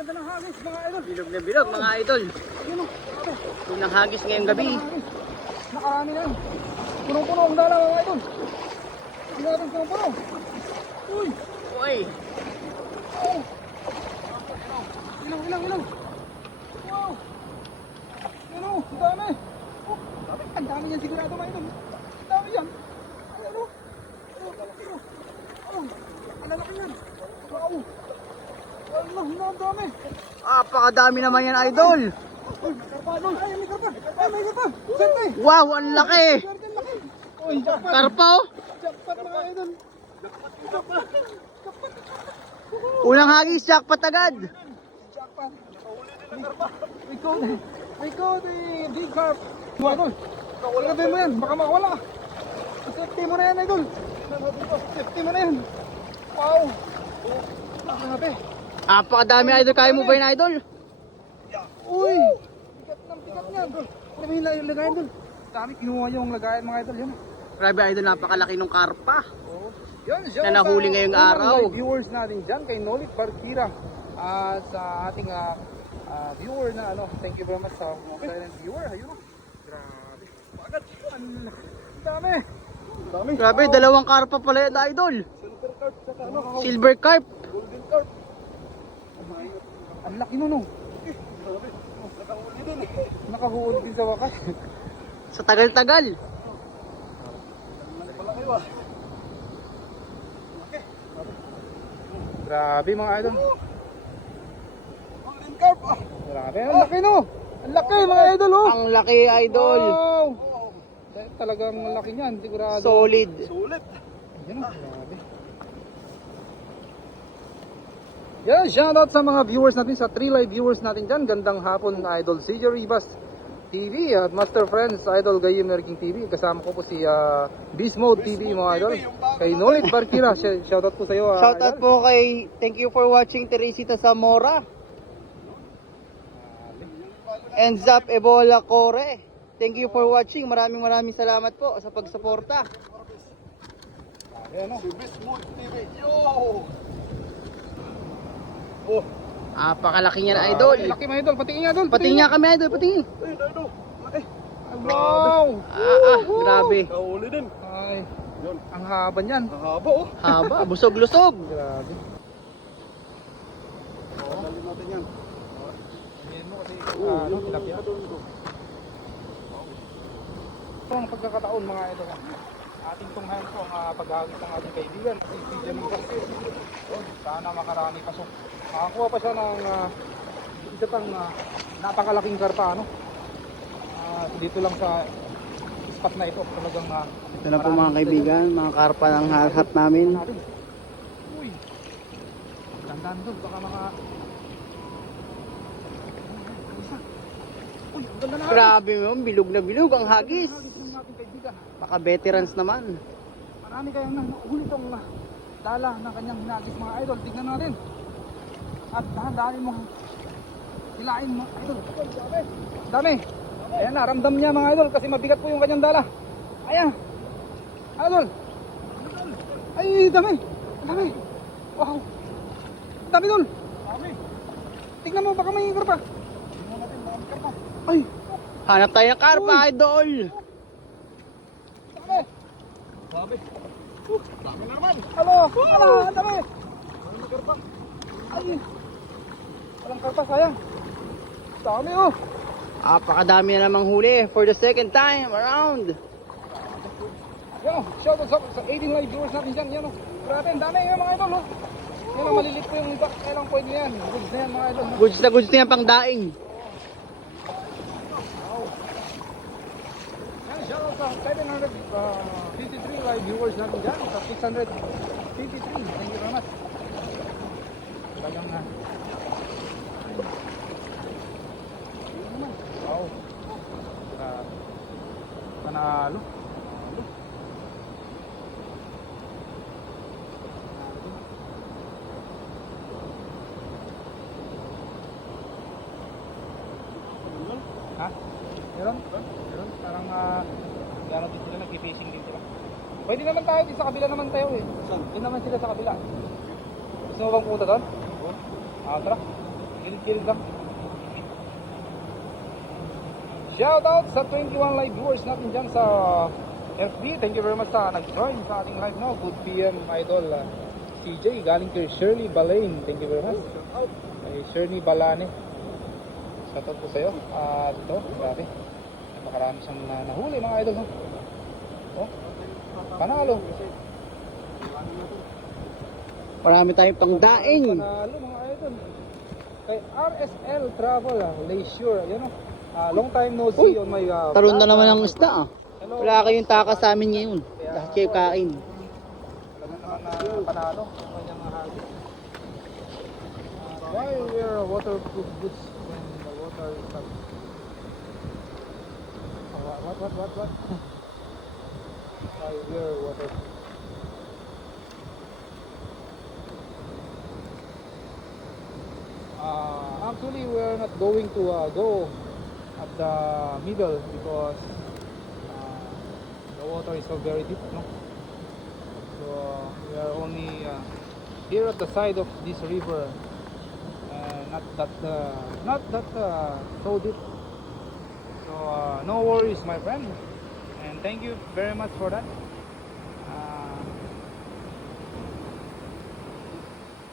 Ganda ng hagis mga idol. Bilog na bilog mga idol. Ayun o, grabe. Unang hagis ngayong gabi. Nakarami na yun. Punong-puno ang dala mga idol. Hindi natin punong-puno. Uy! Uy! Oh! Ilaw! Wow! Ayun o, ang dami. Oh, ang dami yan sigurado mga idol. Ang dami yan. Ayun o. Oh, ang lalaki yan. Wow! Allah, ang dami. Apakadami naman yan idol. Uy, may karpa idol. Ay, may karpa. Ay, may karpa. Siyempre. Wow, ang laki. Swerte ang laki. Uy, jackpot. Karpa oh. Jackpot mga idol. Jackpot. Unang hagis, jackpot agad. Jackpot. We caught the big carp. Mga idol. Kagabi mo yan. Baka makawala. Safety mo na yan, idol. Safety mo na yan. Wow. Grabe. Apakadami idol. Kaya mo ba yun idol? Uy. Bigat niyan. Ano ba yung lagayan doon? Dami kinuha yung lagayan mga idol. Yun. Grabe idol, napakalaki ng karpa. Yun, Na nahuli ngayong araw. Viewers natin dyan kay Nolit Barkira. Sa ating viewer na ano. Thank you very much sa silent viewer. Ayun. Grabe. Agad. Ang dami. Dami. Grabe, dalawang karpa pala yun idol. Silver carp saka ano. Silver carp. Golden carp. Ang laki nun oh. Grabe. Nakahuli din. Nakahuli din sa wakas. Sa tagal-tagal. Malaki ba? Grabe mga idol. Golden carp. Grabe, ang laki no. Ang laki mga idol oh. Ang laki idol. Wow. Talagang laki niyan, sigurado. Solid. Sulit. Yan oh, grabe. Yan, shoutout sa mga viewers natin, sa 3 live viewers natin dyan. Gandang hapon, Idol CJ Rivas TV at Master Friends, Idol Gayim Nerking TV. Kasama ko po si Beast Mode TV mga idol. Kay Nolit Barkira, shoutout po sa iyo. Shoutout po kay, thank you for watching Teresita Zamora. And Zap Ebola Core. Thank you for watching. Maraming salamat po sa pagsuporta. Ayan o. Beast Mode TV. Yo! Oh, Apakalaki niyan idol. laki mga idol, patingin nga idol. Patingin nga kami idol, patingin. Ay, Dado. Laki. Wow! Grabe. Kahuli din. Ay, Yun. ang haba niyan. Ang haba oh. Haba, busog-lusog. Grabe. Dali natin yan. Ayan mo kasi ano, tilapia. Ito ang pagkakataon mga idol. Ating tunghayan po ang paghahagis ng ating kaibigan. Si Pijan Miguel. Sana makarami pasok. Makakuha pa siya ng isa pang napakalaking karpa. Ano? Dito lang sa spot na ito. Talagang Ito na po mga kaibigan, mga karpa ng harhat namin. natin. Uy! Tandaan doon. Baka mga... Isa. Uy! Ang ganda na hagis. Grabe mo, bilog na bilog ang hagis. Hagis ng ating kaibigan. Baka veterans naman. Marami kayang nahuli itong dala ng kanyang hinagis mga idol. Tignan natin. At dahan-dahan mo hilain mo idol. Dami. Ayan na, ramdam niya mga idol kasi mabigat po yung kanyang dala. Ayan. Idol. Ay, dami. Dami. Wow. Dami dol. Dami. Tignan mo baka may karpa. Tignan natin baka may karpa. Ay. Hanap tayo ng karpa idol. Dami. Grabe. Dami na naman. Halo. Hala, ang dami. Dami karpa. Ay. Walang karpa sayang. Dami oh. Apakadami na namang huli for the second time around. Yan o, shoutout sa 18 live viewers natin dyan. Yan o, grabe, ang dami yan mga idol o. Yan o, malilit po yung iba. Kailang pwede yan. Goods na yan mga idol. Goods na yan pang daing. Yan, shoutout sa 753 live viewers natin dyan. Sa 653. Thank you very much. Talagang wow. Panalo. Ha? Meron? Meron? Parang gano'n din sila, nag-fishing din sila. Pwede naman tayo, din sa kabila naman tayo eh. Doon naman sila sa kabila. Gusto mo bang pumunta doon? Tara. Sige, Kilig-kilig lang. Shoutout sa 21 live viewers natin dyan sa FB. Thank you very much sa nag-join sa ating live now. Good PM Idol CJ. Galing kay Shirley Balain. Thank you very much. Kay Shirley Balane. Shoutout po sa'yo. Ito, grabe. Napakarami siyang nahuli mga idol. No? Oh, panalo. Marami tayong pangdaing. Panalo mga idol. Kay RSL Travel Leisure. Yan o. Long time no see on my Taron na vlog. naman ang isda ah. Hello. Wala kayong taka sa amin ngayon. Lahat kayo kain. Talaga naman na panalo ang kanyang habit. Why wear waterproof boots when the water is up? What? Why wear waterproof? Actually, we are not going to go at the middle because the water is so very deep, no? So we are only here at the side of this river, not that so deep. So no worries, my friend, and thank you very much for that.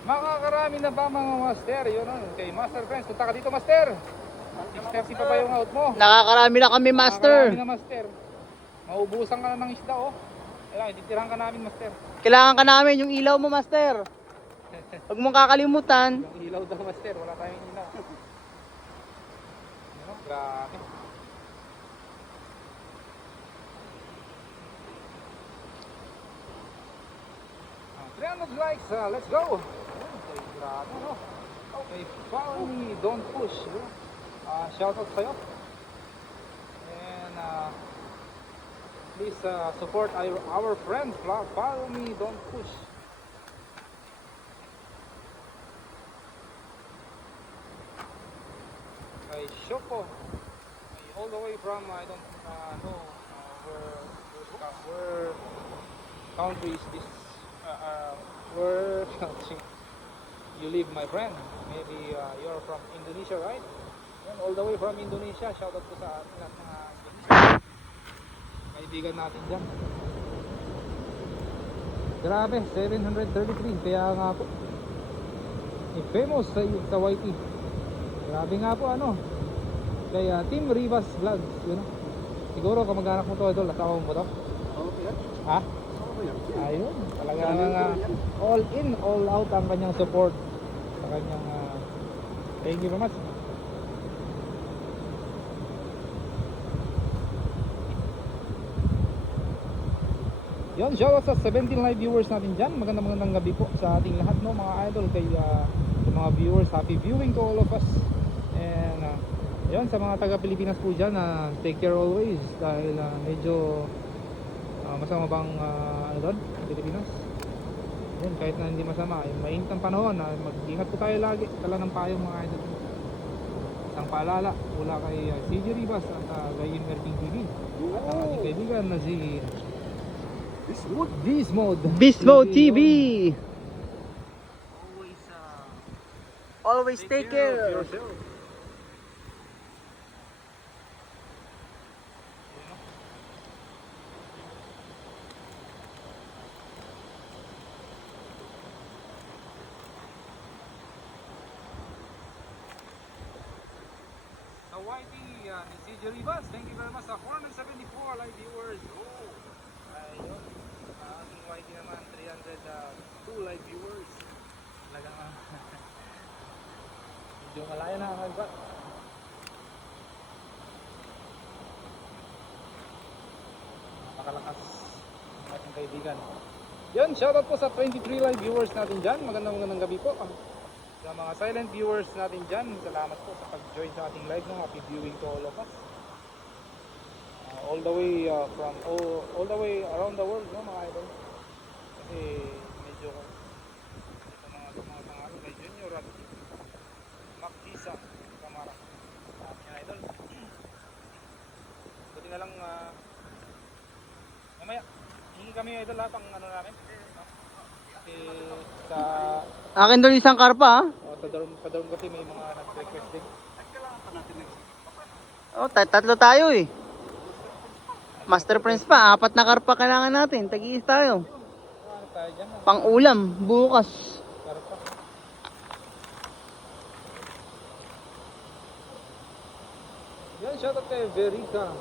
Makakarami na ba mga master? Yun kay Master Friends. Punta ka dito, Master. 6:30 pa ba yung out mo? Nakakarami na kami, Master. Nakakarami na, Master. Maubusan ka na ng isda, oh. Kailangan, ititirahan ka namin, Master. Kailangan ka namin yung ilaw mo, Master. Huwag mong kakalimutan. Yung ilaw daw, Master. Wala tayong ilaw. Ano? Grabe. Ah, 300 likes. Let's go. Okay, grabe, no? Okay, follow me. Don't push. Shoutout sa'yo. And please support our friends. Follow me. Don't push. Kay Shoko, all the way from I don't know where country is this, where country you live, my friend. Maybe you're from Indonesia, right? Yan, all the way from Indonesia. Shoutout po sa ating lahat mga Indonesia kaibigan natin dyan. Grabe, 733. Kaya nga po famous sa YT. Grabe nga po ano. Kaya Team Rivas Vlogs, yun. Siguro kamag-anak mo to, idol, asawa mo to? Okay. Ha? Ayun, talaga nga all in, all out ang kanyang support sa kanyang thank you very much. Yun, shoutout sa 17 live viewers natin dyan. Magandang gabi po sa ating lahat, no, mga idol. Kay sa mga viewers, happy viewing to all of us. And yun, sa mga taga Pilipinas po dyan, take care always. Dahil medyo masama bang ano doon, Pilipinas. Yun, kahit na hindi masama, yung mainit ang panahon, mag-ingat po tayo lagi. Tala ng payong mga idol. Isang paalala mula kay CJ Rivas at kay Emerging TV. At ang ating kaibigan na si Bismode TV. Always take care. of yourself. Sa YT ni CJ Rivas, thank you very much sa 474 live viewers. Oh, ayun. Ating YT naman 302 live viewers. Talagang medyo malaya na ang agbat. Napakalakas ang ating kaibigan. Yun, shoutout po sa 23 live viewers natin dyan. Magandang gabi po. Sa mga silent viewers natin dyan, salamat po sa pag-join sa ating live. No? Happy viewing to all of us. All the way from all the way around the world, no, mga idol. Kasi medyo ito mga pangalan kay Junior at Makisa Kamara. Mga idol. Buti na lang mamaya hingi kami idol lahat ang ano namin. Kasi sa Akin doon isang karpa, ha? sa Sa dorm kasi may mga nag-request din. Oh, tatlo tayo eh. Master Prince pa, 4 na karpa kailangan natin. Tag-iis tayo. Ano tayo dyan? Pang ulam, bukas. Karpa. Yan, shoutout kay Verica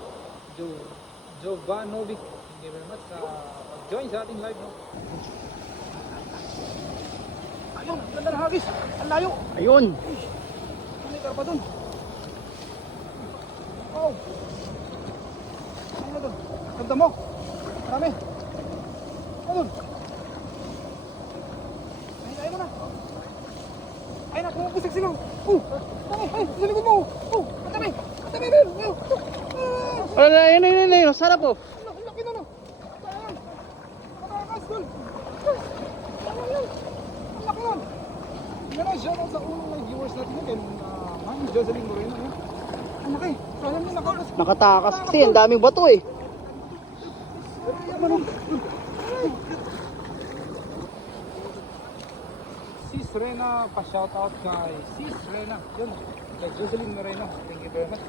Jovanovic. Thank you very much sa pag-join sa ating live. No? Ayun, ganda na hagis. Ang layo. Ayun. May karpa dun. Wow. Ano dun? Ganda mo. Marami. Ano dun? Ay mo na. Ay na, kumupusik sigaw. Dami. Ay, sa likod mo. Ang dami. Ang dami rin. Wala, ayun. Sarap po. Ang laki na no. Saan? Matakas dun. Ang laki nun. Yan ang shoutout sa unang live viewers natin yun. Kay Ma'am Jocelyn Moreno. Ang laki. Sayang yun, nakakas. Nakatakas kasi, ang daming bato eh. Sis Rena, pa-shoutout kay Sis Rena. Yun, kay Jocelyn Moreno. Thank you very much.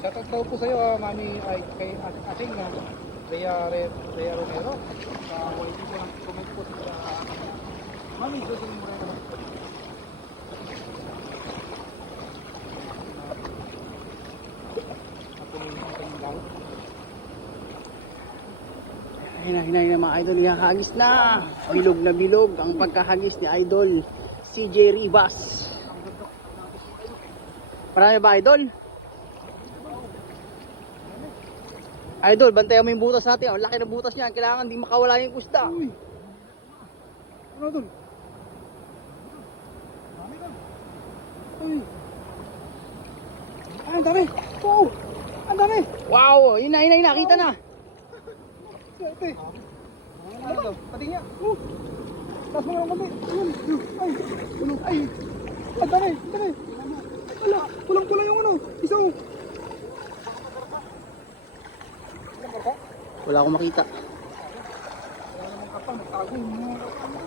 Shoutout daw po sa'yo, mami, ay kay ating Rhea Romero. Wala po ng comment po sa mami Jocelyn Moreno. Hinay na mga idol, ihahagis na. Bilog na bilog ang pagkahagis ni Idol CJ Rivas. Marami ba idol? Idol, bantayan mo yung butas natin. Ang laki ng butas niyan. Kailangan hindi makawala yung kusta. Ano dun? Dami dun. Uy. Ay, ang dami. Wow. Ang dami. Wow, hinay, nakita na. Ate. Ano to? Pating niya. Taas mo lang kami. Ay. Ay. Ang dami. Wala. Kulang yung ano. Isa mo. Ilang karpa? Wala akong makita. Wala namang karpa. Magtago yung mga karpa.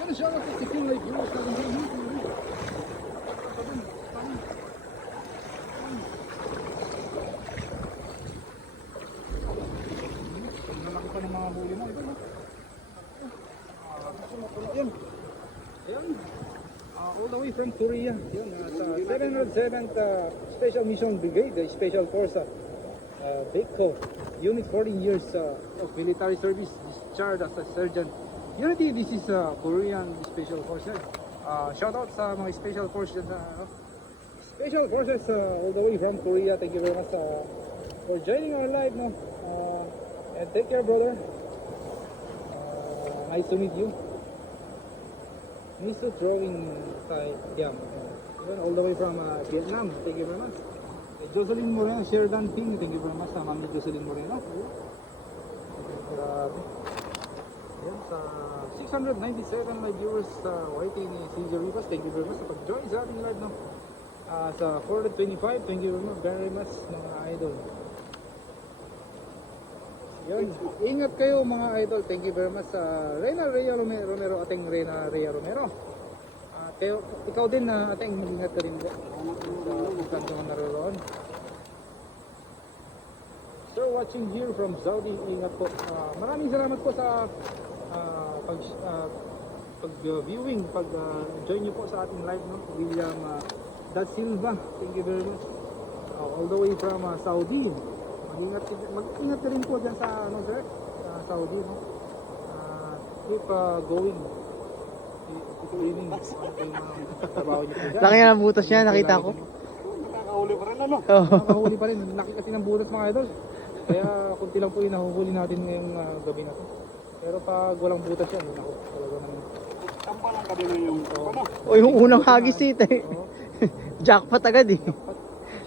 Yan siya. Nagtitikong live viewers natin dito. Ng mga huli mo ito, no? Yan. All the way from Korea. Yan, sa 707th Special Mission Brigade, the Special Force BICO, Unit 14 years of military service, discharged as a sergeant. Unity, this is Korean Special Forces. Shout out sa mga Special Forces Special Forces all the way from Korea. Thank you very much for joining our live, no? And take care, brother. Nice to meet you. Miso drawing side, yeah. All the way from Vietnam. Thank you very much. Jocelyn Moreno, Sheridan Ping. Thank you very much, Mami Jocelyn Moreno. Grabe. Yan, sa 697 live viewers sa YT ni CJ Rivas. Thank you very much sa pag-join sa ating live, no? Sa 425, thank you very much, mga idol. Yan. Ingat kayo mga idol. Thank you very much sa Rhea Romero, ating Rhea Romero. Teo, ikaw din na ating ingat ka rin po. Sa kanto na naroon. Sir, watching here from Saudi, ingat po. Maraming salamat po sa pag-viewing, pag-join nyo po sa ating live, no? William Da Silva, thank you very much. All the way from Saudi. Mag-ingat ka rin po dyan sa, sir, sa Saudi, no? Keep going. Keep cleaning. Trabaho nyo po dyan. Laki ng butas niya, nakita ko. Nakakahuli pa rin ano? Nakahuli pa rin. Laki kasi ng butas, mga idol. Kaya kunti lang po yung nahuhuli natin ngayong gabi na to. Pero pag walang butas yan, ako talaga naman. Tamba lang kami na yung ano? O yung unang hagis ito eh. Jackpot agad eh.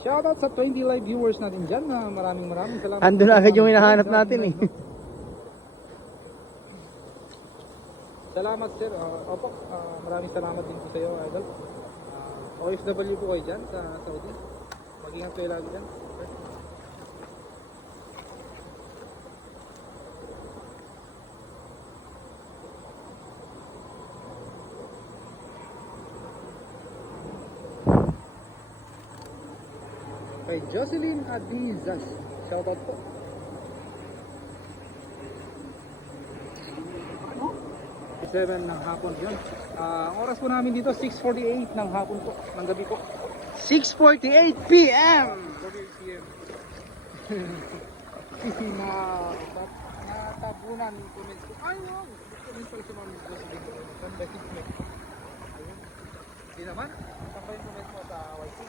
Shoutout sa 20 live viewers natin dyan. Maraming salamat. Andun na agad yung hinahanap natin eh. Salamat, sir. Opo, maraming salamat din po sa iyo, idol. OFW po kayo dyan sa Saudi. Mag-ingat kayo lagi dyan. kay Jocelyn Adizas. Shoutout po. Seven ng hapon yun. Ang oras po namin dito 6:48 ng hapon po, ng gabi po. 6:48 p.m. 48 p.m. na natabunan comments ko. Ay wow! Comment pala si Ma'am Jocelyn. Message mo. Ayun. Hindi naman. Tambay yung comment mo sa YC.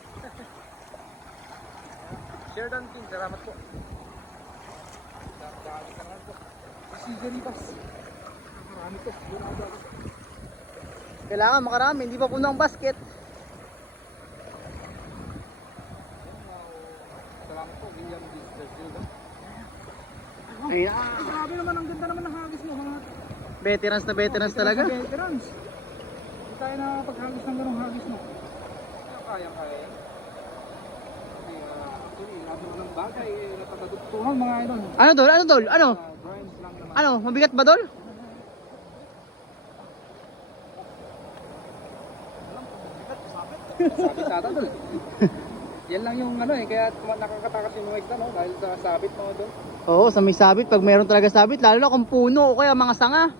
Share dan King, salamat po. Dami ka naman po. Si Jeritas. Marami po. Bunado ako. Kailangan makarami, hindi pa puno ang basket. Salamat po, William D. Silva. Ayan. Grabe naman, ang ganda naman ng hagis mo. Mga Veterans na veterans talaga. veterans. Hindi tayo nakakapaghagis ng ganong hagis mo. Kaya yan. Actually, lahat naman ng bagay, napatatutunan mga idol. Ano dol? Ano dol? Ano? Grinds lang naman. Ano? Mabigat ba dol? Sabi sa atin dol. Yan lang yung ano eh, kaya nakakatakas yung mga ikta, no? Dahil sa sabit mga dol. Oo, sa may sabit. Pag meron talaga sabit, lalo na kung puno o kaya mga sanga.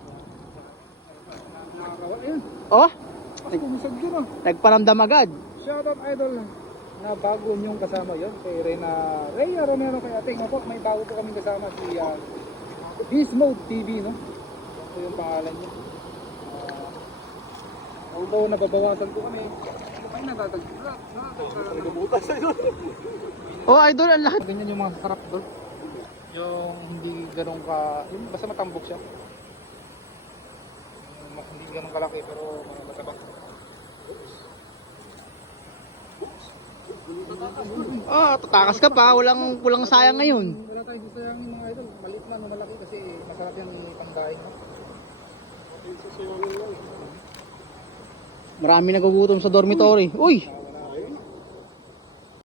Nakakawal, ayun. Oh, Pumusag yun ah. nagparamdam agad. Shoutout idol na bago niyong kasama yon kay Rhea Romero kay Ating po, may bago po kaming kasama si Beast Mode TV, no? Yan po yung pangalan niya. Although nababawasan po kami, may natatagpulat. Nagbubutas sa'yo. Oh, idol, ang lahat. Ganyan yung mga sarap doon. Yung hindi ganun ka, yung basta matambok siya. Hindi ganun kalaki pero matabang. Oh, tatakas ka pa. Walang sayang ngayon. Wala tayong sasayangin mga idol. Maliit man o malaki kasi masarap yan pangkain. No? Marami nagugutom sa dormitory. Uy!